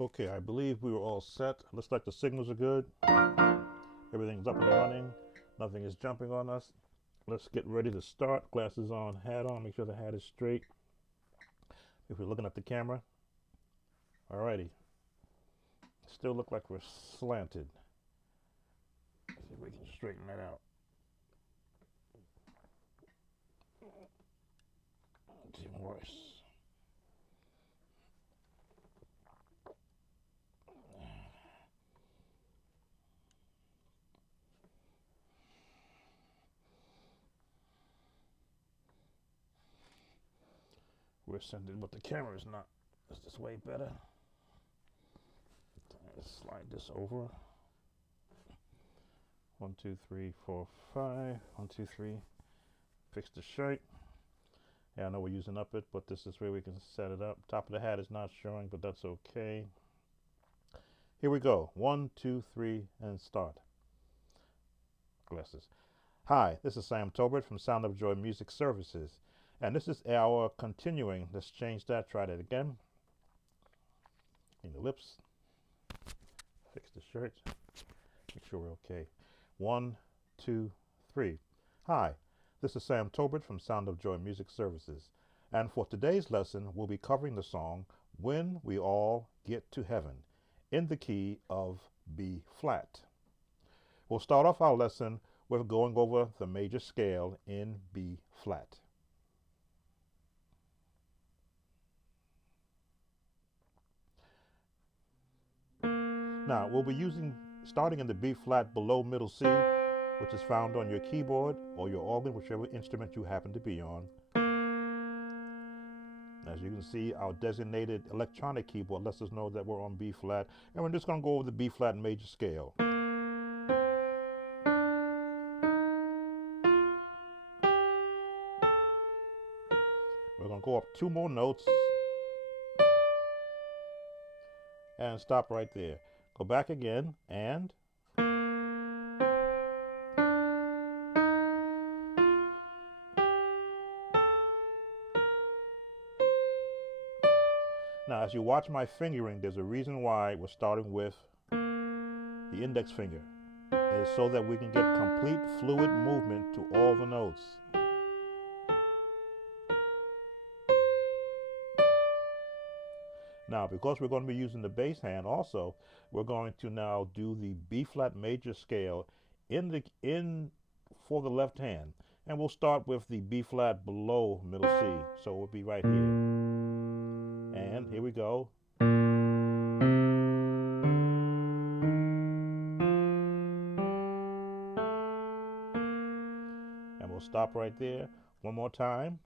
Okay, I believe we were all set. Looks like the signals are good. Everything's up and running. Nothing is jumping on us. Let's get ready to start. Glasses on, hat on. Make sure the hat is straight. If we're looking at the camera. Alrighty. Still look like we're slanted. Let's see if we can straighten that out. It's even worse. We're centered, but the camera is not. Is this way better? Let's slide this over. 1, 2, 3, 4, 5. 1, 2, 3. Fix the shirt. Yeah, I know we're using up it, but this is where we can set it up. Top of the hat is not showing, but that's okay. Here we go. 1, 2, 3, and start. Glasses. Hi, this is Sam Tobert from Sound of Joy Music Services. And this is our continuing. Let's change that. Try that again. In the lips. Fix the shirt. Make sure we're okay. 1, 2, 3. Hi, this is Sam Tobert from Sound of Joy Music Services. And for today's lesson, we'll be covering the song When We All Get to Heaven in the key of B flat. We'll start off our lesson with going over the major scale in B flat. Now, we'll be starting in the B flat below middle C, which is found on your keyboard or your organ, whichever instrument you happen to be on. As you can see, our designated electronic keyboard lets us know that we're on B flat, and we're just going to go over the B flat major scale. We're going to go up 2 more notes and stop right there. Go back again and now as you watch my fingering, there's a reason why we're starting with the index finger. It is so that we can get complete fluid movement to all the notes. Now, because we're going to be using the bass hand also, we're going to now do the B flat major scale for the left hand. And we'll start with the B flat below middle C. So we'll be right here. And here we go. And we'll stop right there. One more time.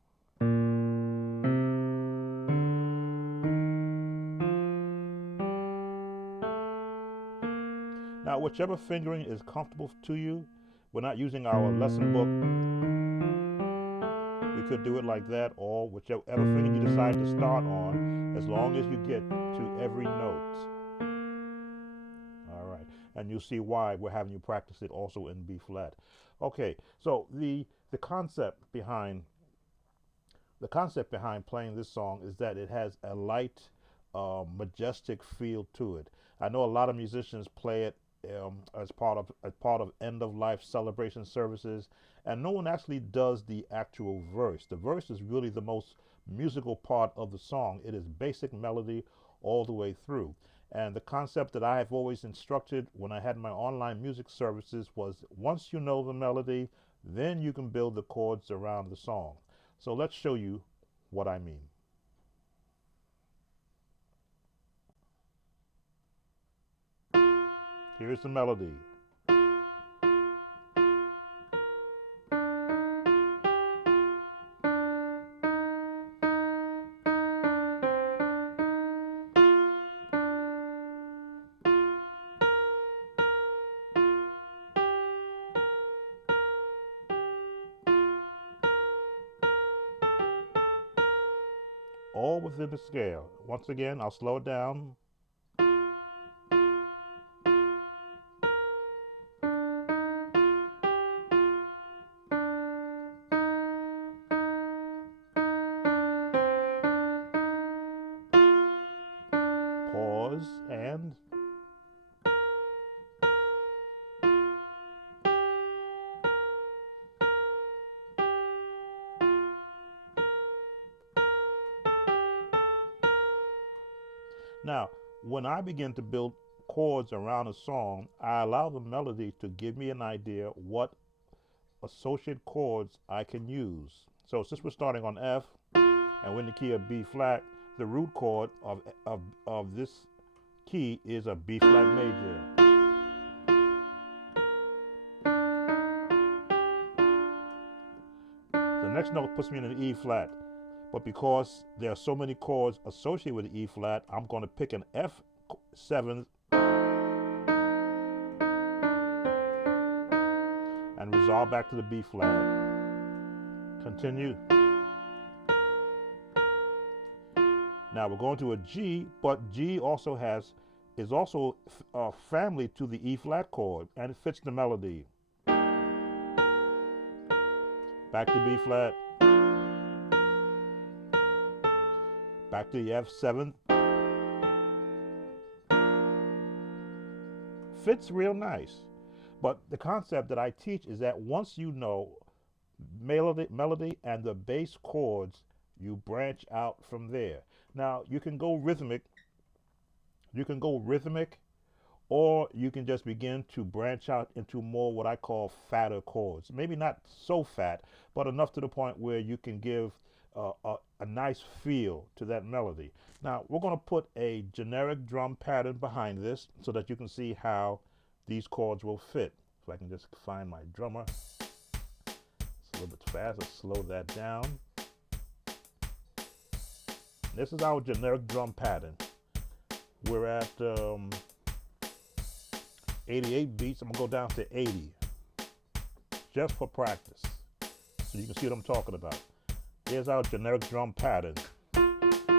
Now, whichever fingering is comfortable to you, we're not using our lesson book. We could do it like that, or whichever finger you decide to start on, as long as you get to every note. All right, and you'll see why we're having you practice it also in B flat. Okay, so the concept behind playing this song is that it has a light, majestic feel to it. I know a lot of musicians play it as part of end-of-life celebration services, and no one actually does the actual verse. The verse is really the most musical part of the song. It is basic melody all the way through. And the concept that I have always instructed when I had my online music services was once you know the melody, then you can build the chords around the song. So let's show you what I mean. Here's the melody. All within the scale. Once again, I'll slow it down. pause, and now, when I begin to build chords around a song, I allow the melody to give me an idea what associate chords I can use. So since we're starting on F and we're in the key of B flat, the root chord of this key is a B flat major. The next note puts me in an E flat. But because there are so many chords associated with the E flat, I'm going to pick an F7 and resolve back to the B flat. Continue. Now we're going to a G, but G also is also a family to the E flat chord, and it fits the melody. Back to B flat. Back to the F7. Fits real nice. But the concept that I teach is that once you know melody and the bass chords, you branch out from there. Now you can go rhythmic. Or you can just begin to branch out into more what I call fatter chords. Maybe not so fat, but enough to the point where you can give a nice feel to that melody. Now we're going to put a generic drum pattern behind this so that you can see how these chords will fit. If I can just find my drummer. It's a little bit fast. Let's slow that down. This is our generic drum pattern. We're at 88 beats. I'm going to go down to 80 just for practice so you can see what I'm talking about. Here's our generic drum pattern.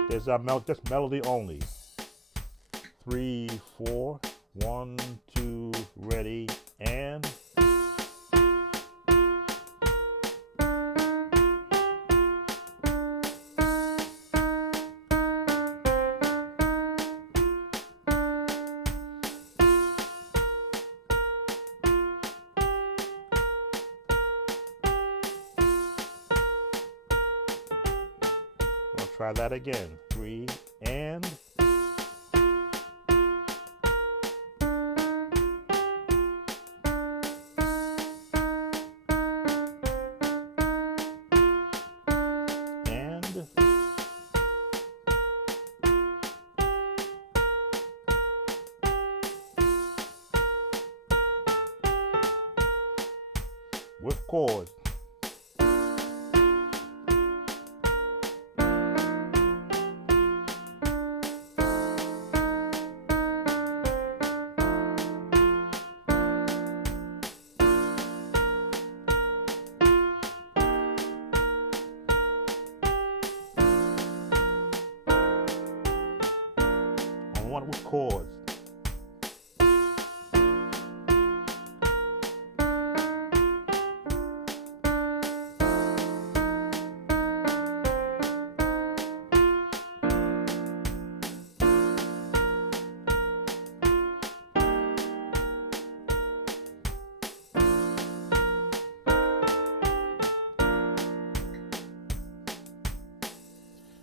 There's our just melody only. 3, 4, 1, 2, ready, and we'll try that again. 3 and with chords. On one with chords.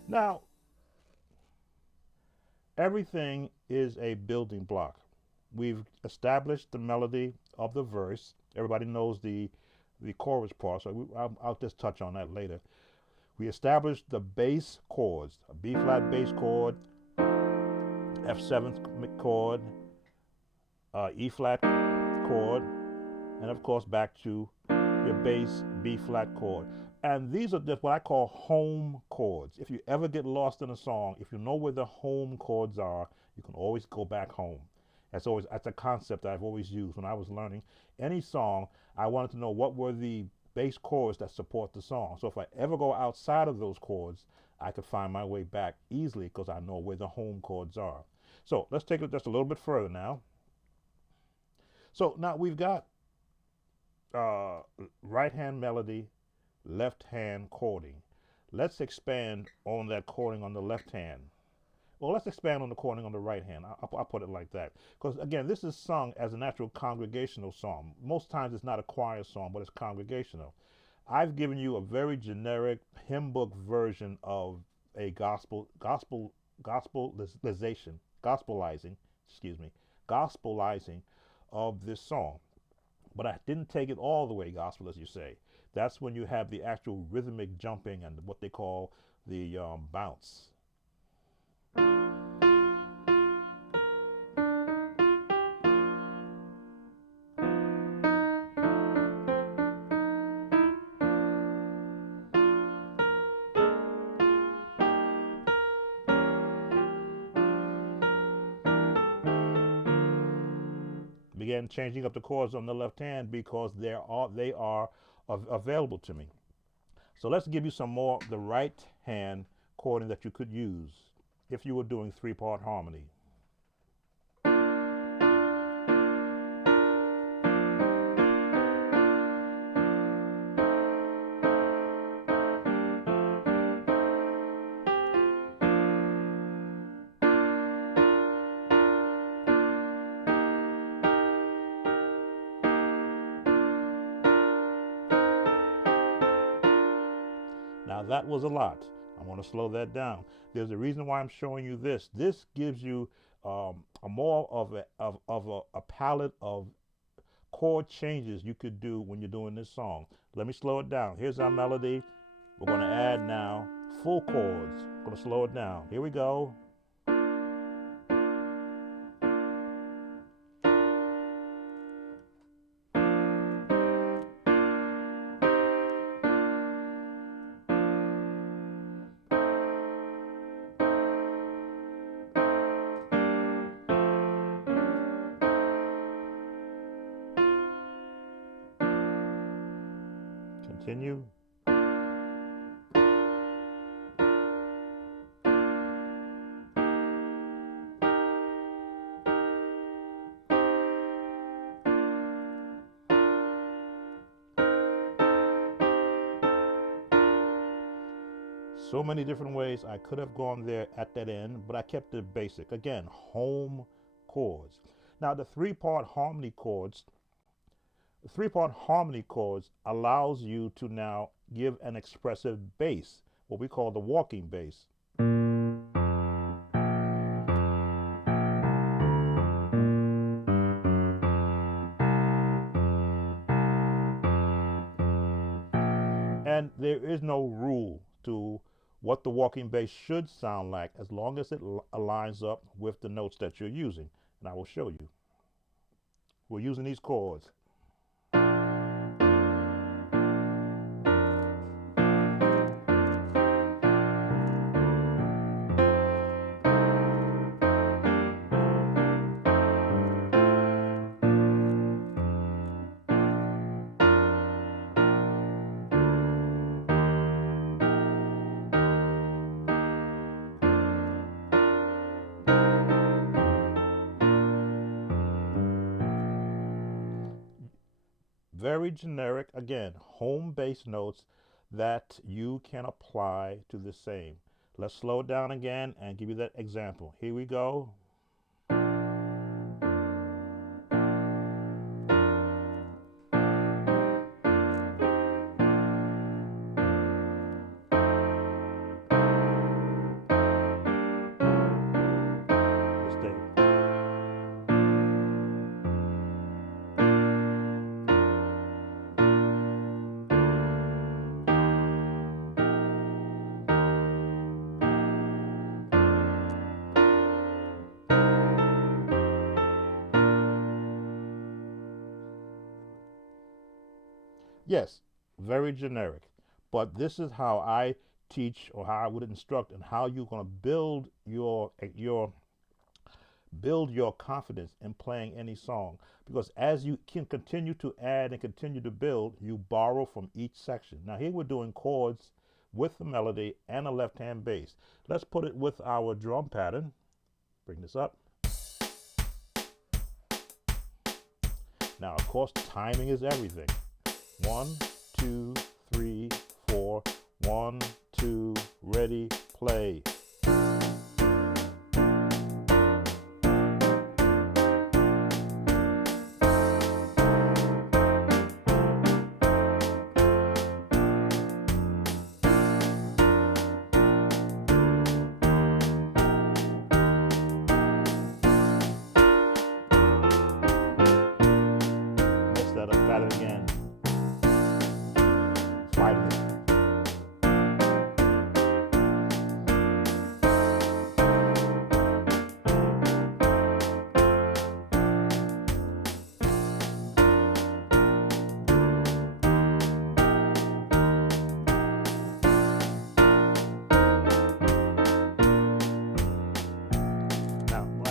Now, everything is a building block. We've established the melody of the verse. Everybody knows the chorus part, so I'll just touch on that later. We established the bass chords, a B flat bass chord, F7 chord, E flat chord, and of course back to your bass B flat chord. And these are just what I call home chords. If you ever get lost in a song, if you know where the home chords are, you can always go back home. That's a concept that I've always used when I was learning any song. I wanted to know what were the bass chords that support the song. So if I ever go outside of those chords, I could find my way back easily because I know where the home chords are. So let's take it just a little bit further now. So now we've got right hand melody, left hand chording. Let's expand on that chording on the left hand. Well, let's expand on the chording on the right hand. I'll put it like that. Because, again, this is sung as a natural congregational song. Most times it's not a choir song, but it's congregational. I've given you a very generic hymn book version of a gospelizing, gospelizing of this song. But I didn't take it all the way gospel, as you say. That's when you have the actual rhythmic jumping and what they call the bounce. Began changing up the chords on the left hand because they are available to me. So let's give you some more the right hand chording that you could use if you were doing three-part harmony. Now that was a lot. I want to slow that down. There's a reason why I'm showing you this. This gives you a more of a palette of chord changes you could do when you're doing this song. Let me slow it down. Here's our melody. We're going to add now full chords. I'm going to slow it down. Here we go. Continue. So many different ways I could have gone there at that end, but I kept it basic. Again, home chords. Now the three-part harmony chords allows you to now give an expressive bass, what we call the walking bass. And there is no rule to what the walking bass should sound like as long as it aligns up with the notes that you're using. And I will show you. We're using these chords. Very generic, again, home bass notes that you can apply to the same. Let's slow it down again and give you that example. Here we go. Yes, very generic, but this is how I teach, or how I would instruct, and how you're going to build your confidence in playing any song. Because as you can continue to add and continue to build, you borrow from each section. Now here we're doing chords with the melody and a left-hand bass. Let's put it with our drum pattern. Bring this up. Now, of course, timing is everything. 1, 2, 3, 4. 1, 2, ready, play.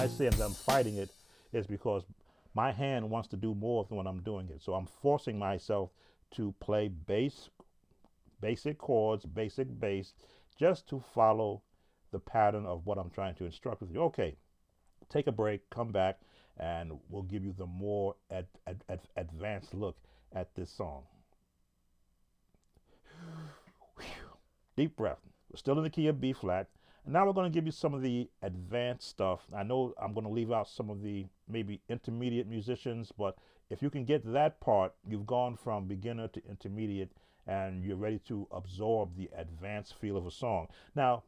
I say that I'm fighting it, it's because my hand wants to do more than when I'm doing it. So I'm forcing myself to play basic chords, basic bass, just to follow the pattern of what I'm trying to instruct with you. Okay, take a break, come back, and we'll give you the more advanced look at this song. Deep breath. We're still in the key of B flat. And now we're going to give you some of the advanced stuff. I know I'm going to leave out some of the maybe intermediate musicians, but if you can get that part, you've gone from beginner to intermediate and you're ready to absorb the advanced feel of a song. Now,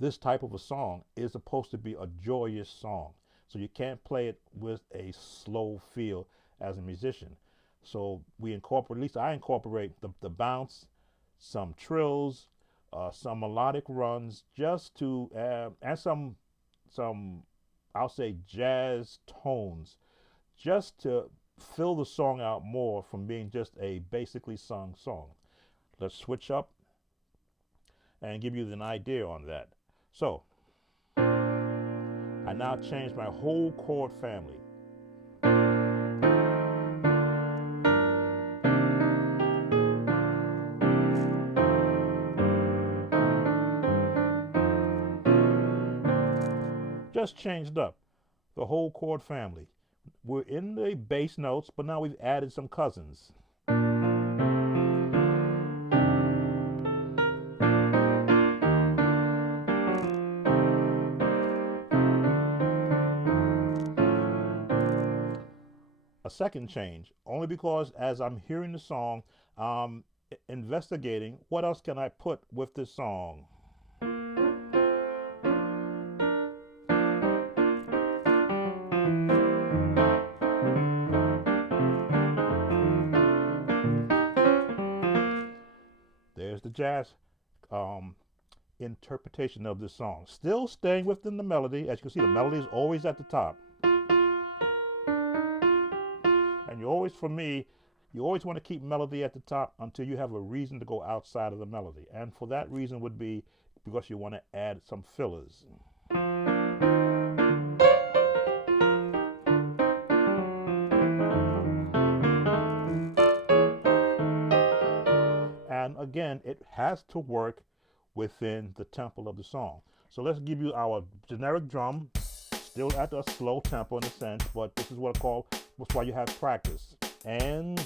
this type of a song is supposed to be a joyous song. So you can't play it with a slow feel as a musician. So we incorporate, at least I incorporate the bounce, some trills, some melodic runs, just to and some I'll say jazz tones, just to fill the song out more from being just a basically sung song. Let's switch up and give you an idea on that. So I now changed my whole chord family. Just changed up the whole chord family. We're in the bass notes, but now we've added some cousins. A second change, only because as I'm hearing the song, investigating what else can I put with this song. There's the jazz interpretation of this song. Still staying within the melody. As you can see, the melody is always at the top. And you always, for me, you always want to keep melody at the top until you have a reason to go outside of the melody. And for that reason would be because you want to add some fillers. And again, it has to work within the tempo of the song. So let's give you our generic drum, still at a slow tempo in a sense, but this is what I call, that's why you have practice. And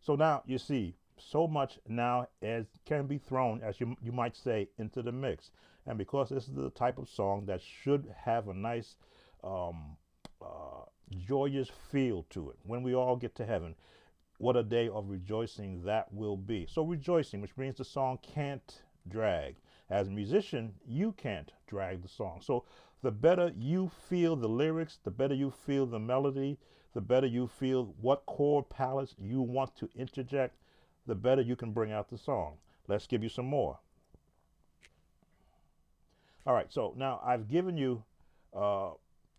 so now you see so much now as can be thrown, as you might say, into the mix. And because this is the type of song that should have a nice joyous feel to it, when we all get to heaven, what a day of rejoicing that will be. So rejoicing, which means the song can't drag. As a musician, you can't drag the song. So the better you feel the lyrics, the better you feel the melody, the better you feel what chord palettes you want to interject, the better you can bring out the song. Let's give you some more. All right, so now I've given you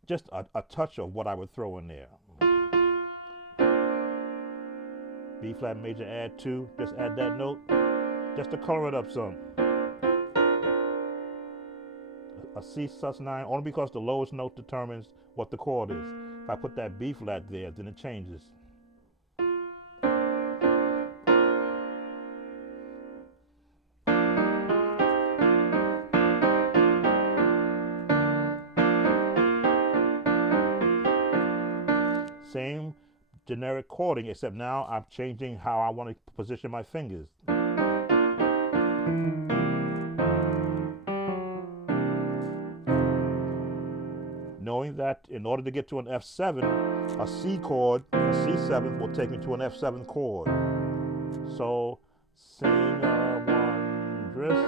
just a touch of what I would throw in there. B flat major add 2, just add that note, just to color it up some. A C sus9, only because the lowest note determines what the chord is. If I put that B flat there, then it changes. Same generic chording, except now I'm changing how I want to position my fingers. Knowing that in order to get to an F7, a C chord, a C7 will take me to an F7 chord. So sing a wondrous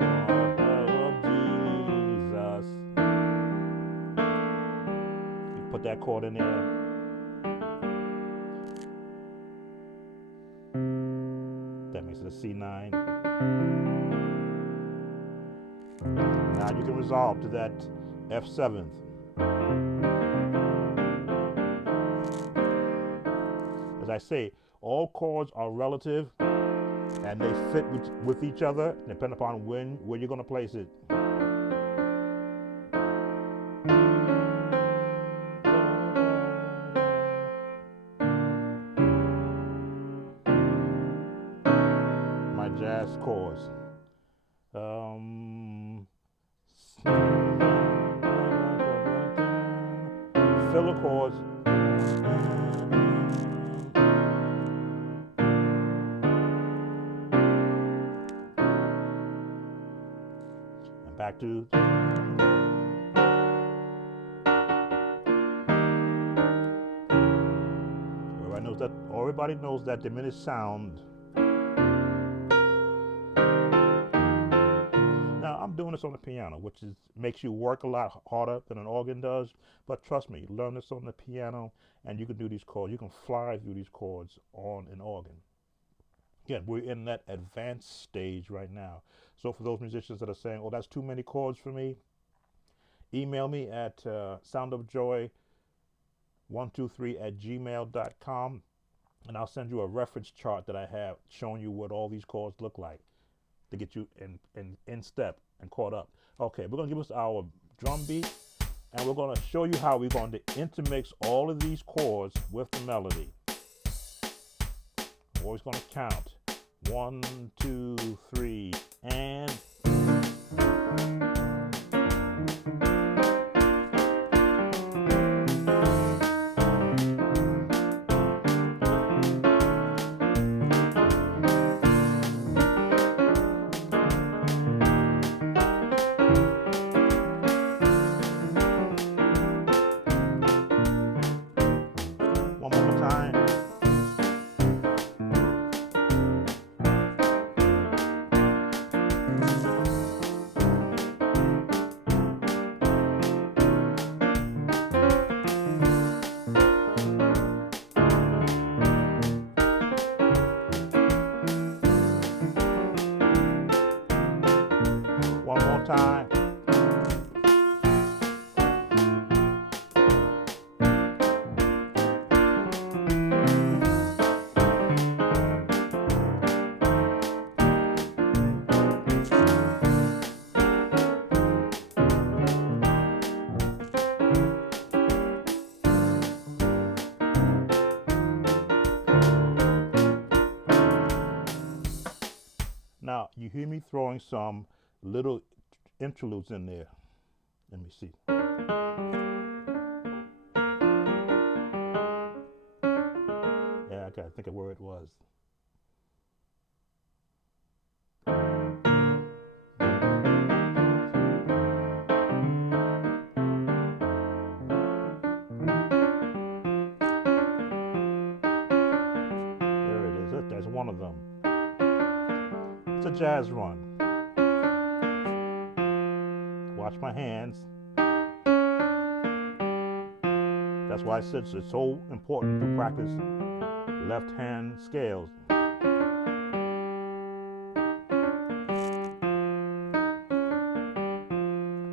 wonder of Jesus. You Put that chord in there. That makes it a C9. Now you can resolve to that F7th. As I say, all chords are relative and they fit with each other depending upon where you're going to place it. My jazz chords. Filler chords. And back to. Everybody knows that diminished sound. Now I'm doing this on the piano, which makes you work a lot harder than an organ does. But trust me, learn this on the piano, and you can do these chords. You can fly through these chords on an organ. Again, we're in that advanced stage right now. So for those musicians that are saying, "Oh, that's too many chords for me," email me at soundofjoy123@gmail.com, and I'll send you a reference chart that I have showing you what all these chords look like to get you in step and caught up. Okay, we're going to give us our drum beat, and we're going to show you how we're going to intermix all of these chords with the melody. We're always going to count. 1, 2, 3, and... One more time. Now, you hear me throwing some little interludes in there. Let me see. Yeah, I gotta think of where it was. There it is. There's one of them. It's a jazz run. Watch my hands. That's why I said it's so important to practice left hand scales.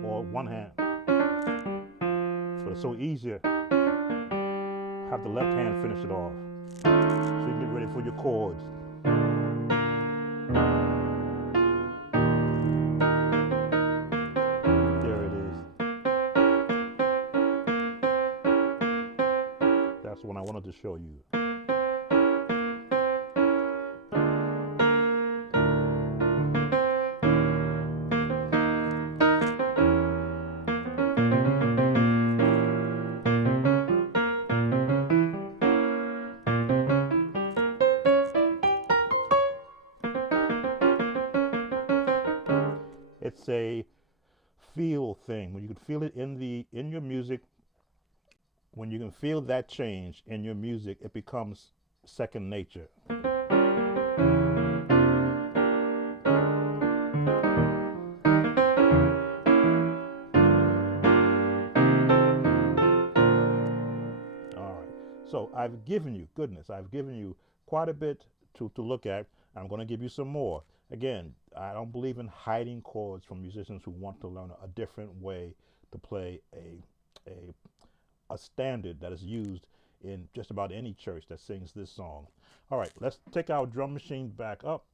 Or one hand. But it's so easier. Have the left hand finish it off. So you get ready for your chords. That's the one I wanted to show you. It's a feel thing. When you can feel it in your music, when you can feel that change in your music, it becomes second nature. So I've given you, goodness, I've given you quite a bit to look at. I'm going to give you some more. Again, I don't believe in hiding chords from musicians who want to learn a different way to play a standard that is used in just about any church that sings this song. All right, let's take our drum machine back up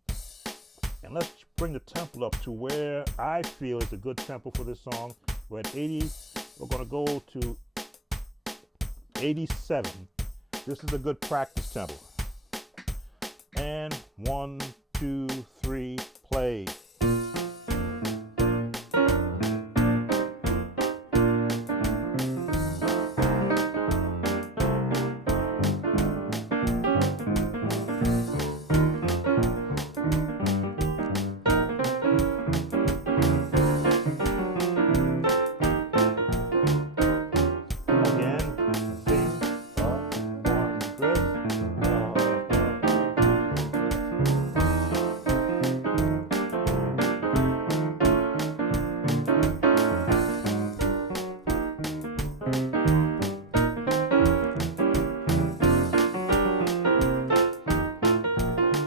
and let's bring the tempo up to where I feel is a good tempo for this song. We're at 80. We're going to go to 87. This is a good practice tempo. And 1, 2, 3, play.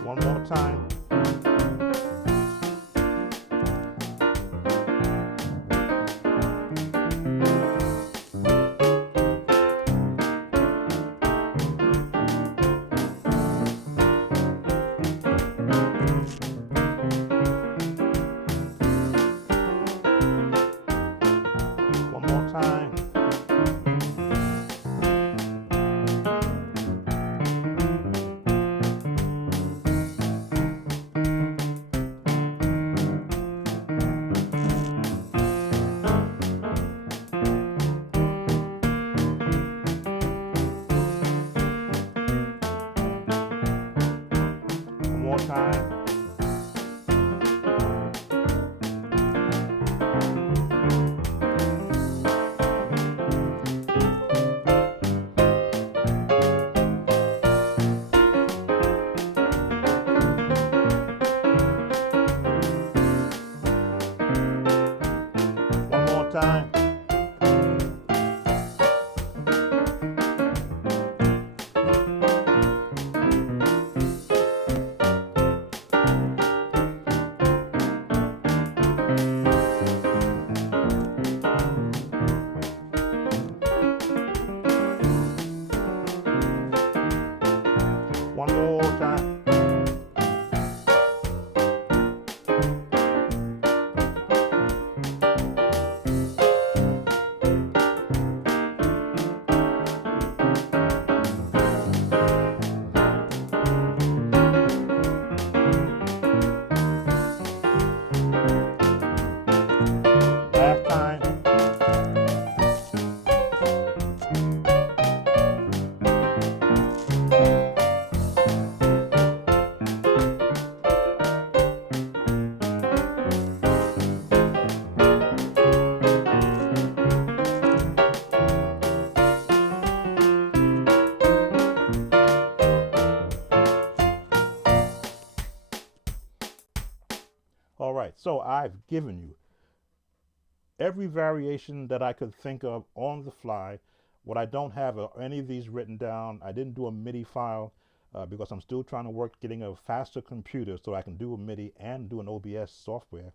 One more time. One more time. One more time. One more time. One more time. Last time. All right, so I've given you every variation that I could think of on the fly. What I don't have are any of these written down. I didn't do a MIDI file because I'm still trying to work getting a faster computer so I can do a MIDI and do an OBS software.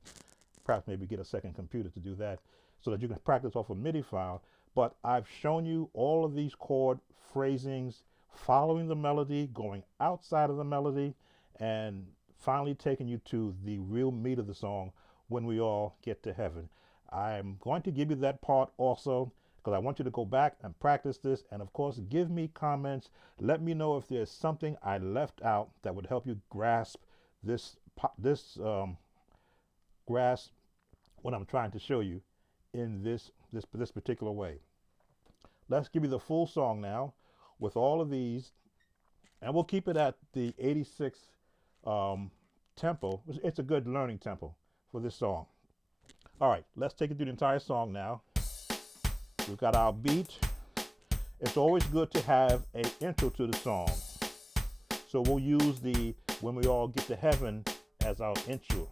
Perhaps maybe get a second computer to do that so that you can practice off a MIDI file. But I've shown you all of these chord phrasings, following the melody, going outside of the melody, and finally taking you to the real meat of the song, When We All Get to Heaven. I'm going to give you that part also because I want you to go back and practice this, and of course give me comments. Let me know if there's something I left out that would help you grasp grasp what I'm trying to show you in this particular way. Let's give you the full song now with all of these, and we'll keep it at the 86 tempo. It's a good learning tempo for this song. All right, let's take it through the entire song now. We've got our beat. It's always good to have an intro to the song. So we'll use the When We All Get to Heaven as our intro.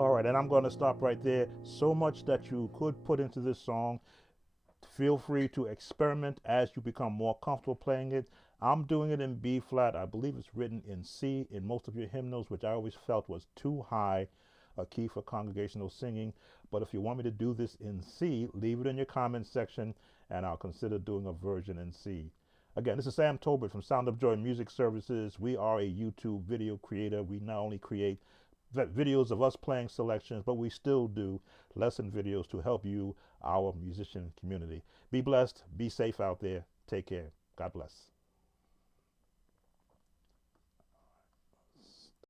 All right, and I'm going to stop right there. So much that you could put into this song. Feel free to experiment as you become more comfortable playing it. I'm doing it in B flat. I believe it's written in C in most of your hymnals, which I always felt was too high a key for congregational singing. But if you want me to do this in C, leave it in your comments section, and I'll consider doing a version in C. Again, this is Sam Tolbert from Sound of Joy Music Services. We are a YouTube video creator. We not only create videos of us playing selections, but we still do lesson videos to help you, our musician community. Be blessed, be safe out there. Take care. God bless.